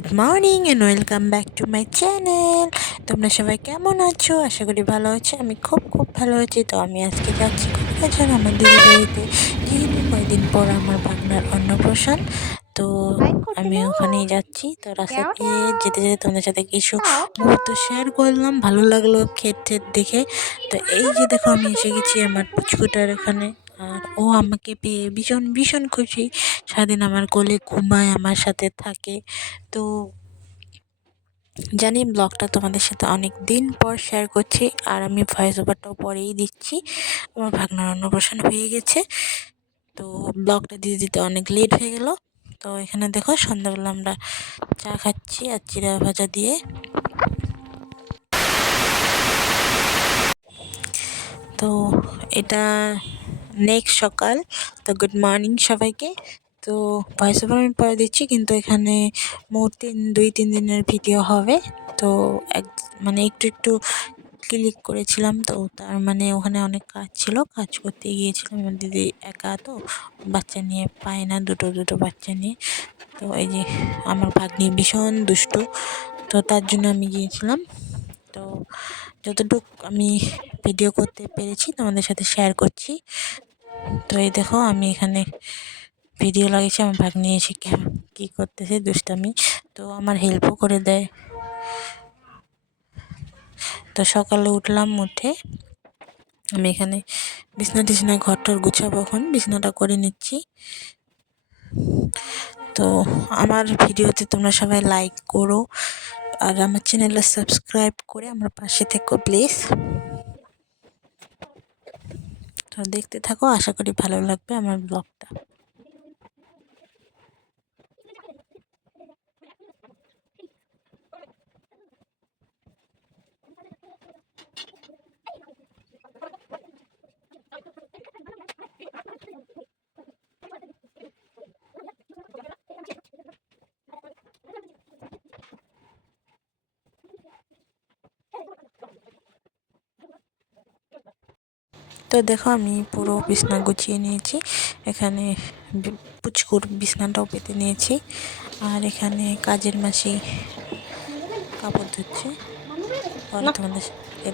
Good morning and welcome back to my channel. তোমরা সবাই কেমন আছো? আশা করি ভালো আছো। আমি খুব ভালো আছি। তো আমি আজকে যাচ্ছি কক্সবাজার আমার দিদির বাড়িতে, যেহেতু কয়েকদিন পর আমার ভাগনার অন্নপ্রাশন। তো আমি ওখানেই যাচ্ছি। তো রাস্তা দিয়ে যেতে যেতে তোমাদের সাথে কিছু মুহূর্ত শেয়ার করলাম, ভালো লাগলো ক্ষেত দেখে। তো এই যে দেখো, আমি এসে গেছি আমার পুচকুটার এখানে, আর ও আমাকে পেয়ে ভীষণ ভীষণ খুশি। সারাদিন আমার কোলে ঘুমায়, আমার সাথে থাকে। তো জানি ব্লগটা তোমাদের সাথে অনেক দিন পর শেয়ার করছি, আর আমি ভয়েস ওভারটাও পরেই দিচ্ছি। আমার ভাগনার অন্নপ্রাশন হয়ে গেছে, তো ব্লগটা দিতে দিতে অনেক লেট হয়ে গেল। তো এখানে দেখো, সন্ধ্যাবেলা আমরা চা খাচ্ছি আর চিড়া ভাজা দিয়ে। তো এটা নেক্সট সকাল। তো গুড মর্নিং সবাইকে। তো ভয়েস ওভার আমি পরে দিচ্ছি, কিন্তু এখানে মোট 2-3 দিনের ভিডিও হবে। তো একটু ক্লিক করেছিলাম, তো তার মানে ওখানে অনেক কাজ ছিল, কাজ করতে গিয়েছিলাম। আমার দিদি একা, তো বাচ্চা নিয়ে পায় না, দুটো বাচ্চা নিয়ে। তো এই যে আমার ভাগ্নি ভীষণ দুষ্টু, তো তার জন্য আমি গিয়েছিলাম। তো যতটুকু আমি ভিডিও করতে পেরেছি তোমাদের সাথে শেয়ার করছি। তো এই দেখো, আমি এখানে ভিডিও লাগিয়েছি, আমার ভাগ্নি এসে কী করতেছে, দুষ্টামি। তো আমার হেল্পও করে দেয়। তো সকালে উঠলাম, উঠে আমি এখানে বিছনা ঘরটার গুছাবো, এখন বিছনাটা করে নিচ্ছি। তো আমার ভিডিওতে তোমরা সবাই লাইক করো, আর আমার চ্যানেলটা সাবস্ক্রাইব করে আমার পাশে থেকো প্লিজ। তো দেখতে থাকো, আশা করি ভালো লাগবে আমার ব্লগটা। তো দেখো, আমি পুরো বিছনা গুছিয়ে নিয়েছি। এখানে পুচকুর বিছনাটাও পেতে নিয়েছি, আর এখানে কাজের মাসি কাপড় ধুচ্ছে, পরে তোমাদের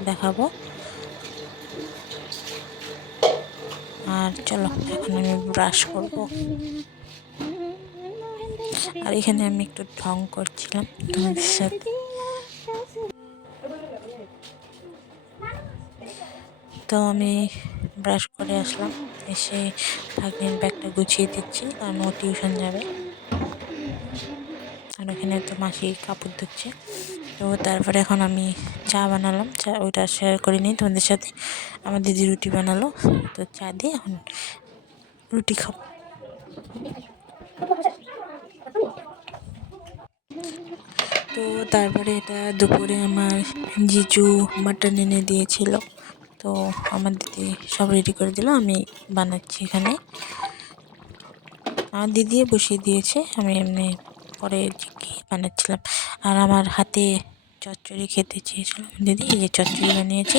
দেখাবো। আর চলো, এখন আমি ব্রাশ করব। আর এখানে আমি একটু ঢং করছিলাম তোমাদের সাথে। তো আমি ব্রাশ করে আসলাম, এসে ভাগ্নির ব্যাগটা গুছিয়ে দিচ্ছি, কারণ ও টিউশন যাবে। আর এখানে তো মাসি কাপড় ধুচ্ছে। তো তারপরে এখন আমি চা বানালাম, চা ওইটা শেয়ার করিনি তোমাদের সাথে। আমার দিদি রুটি বানালো, তো চা দিয়ে এখন রুটি খাবো। তো তারপরে এটা দুপুরে আমার জিজু মাটন এনে দিয়েছিল, তো আমার দিদি সব রেডি করে দিল, আমি বানাচ্ছি এখানে। আমার দিদি বসিয়ে দিয়েছে, আমি এমনি পরে কি বানাচ্ছিলাম। আর আমার হাতে চচ্চড়ি খেতে চেয়েছিলাম দিদি, এই যে চচ্চড়ি বানিয়েছি।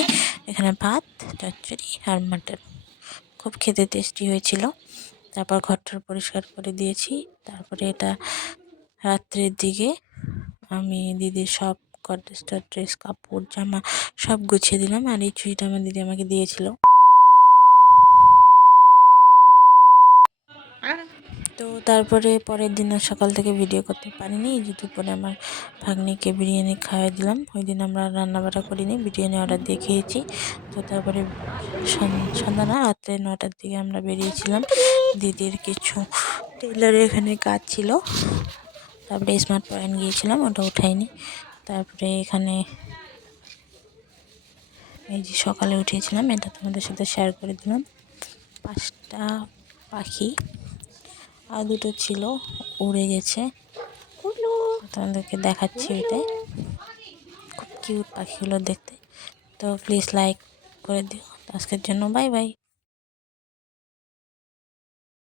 এখানে ভাত, চচ্চড়ি আর মাটন, খুব খেতে টেস্টি হয়েছিল। তারপর ঘরটার পরিষ্কার করে দিয়েছি। তারপরে এটা রাত্রের দিকে আমি দিদির সব গডরেজ টডরেজ, কাপড় জামা সব গুছিয়ে দিলাম। আর এই ছুরিটা আমার দিদি আমাকে দিয়েছিল। তো তারপরে পরের দিন সকাল থেকে ভিডিও করতে পারিনি, যে দুপুরে আমার ভাগ্নিকে বিরিয়ানি খাওয়াই দিলাম। ওই দিন আমরা রান্নাবাড়া করিনি, বিরিয়ানি অর্ডার দিয়ে খেয়েছি। তো তারপরে সন্ধ্যা না, রাত্রে 9টার দিকে আমরা বেরিয়েছিলাম। দিদির কিছু টেলারের এখানে কাজ ছিল, তারপরে স্মার্ট পয়েন্ট গিয়েছিলাম, ওটা উঠাইনি। তারপরে এখানে এই যে সকালে উঠিয়েছিলাম, এটা তোমাদের সাথে শেয়ার করে দিলাম। 5টা পাখি, আর 2টো ছিল, উড়ে গেছে, তোমাদেরকে দেখাচ্ছি। ওইটাই খুব কিউট পাখিগুলো দেখতে। তো প্লিজ লাইক করে দিও। আজকের জন্য বাই বাই।